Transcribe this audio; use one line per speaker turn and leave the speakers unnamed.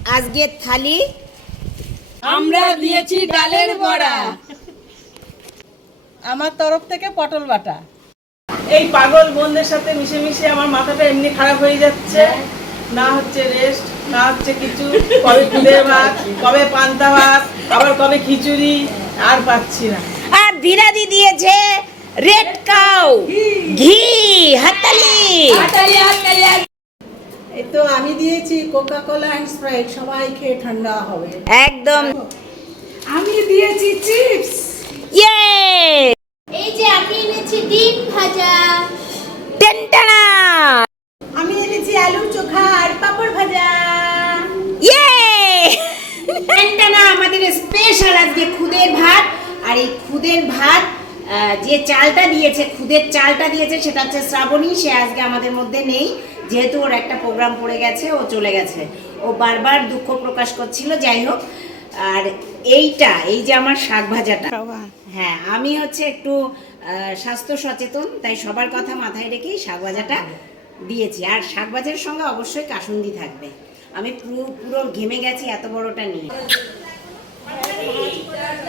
আজকের থালি আমরা দিয়েছি ডালের বড়া।
আমার তরফ থেকে পটল বাটা।
এই পাগল বোনদের সাথে মিশে মিশে আমার মাথাটা এমনি খারাপ হয়ে যাচ্ছে। না হচ্ছে রেস্ট, না হচ্ছে কিছু। কবে খুদে ভাত, কবে পান্তা ভাত, আবার কবে খিচুড়ি, আর পাচ্ছি না।
আর ধীরাদি দিয়েছে রেড কাউ ঘি হাতালি।
এই তো আমি দিয়েছি কোকা কোলা এন্ড স্প্রাইট, সবাই খেয়ে ঠান্ডা হবে।
একদম।
আমি দিয়েছি চিপস।
ইয়ে
এই যে আমি এনেছি ডিম ভাজা।
টেনটানা।
আমি এনেছি আলু চোখা আর পাপড় ভাজা।
ইয়ে টেনটানা। আমাদের স্পেশাল আজকে খুদের ভাত। আর এই খুদের ভাত যে চালটা দিয়েছে, খুদের চালটা দিয়েছে, সেটা হচ্ছে শ্রাবণী। সে আজকে আমাদের মধ্যে নেই, যেহেতু ওর একটা প্রোগ্রাম পড়ে গেছে, ও চলে গেছে। ও বারবার দুঃখ প্রকাশ করছিল। যাই হোক, আর এইটা, এই যে আমার শাক ভাজাটা, হ্যাঁ, আমি হচ্ছে একটু স্বাস্থ্য সচেতন, তাই সবার কথা মাথায় রেখেই শাক ভাজাটা দিয়েছি। আর শাক ভাজার সঙ্গে অবশ্যই কাসুন্দি থাকবে। আমি পুরো ঘেমে গেছি এত বড়টা নিয়ে।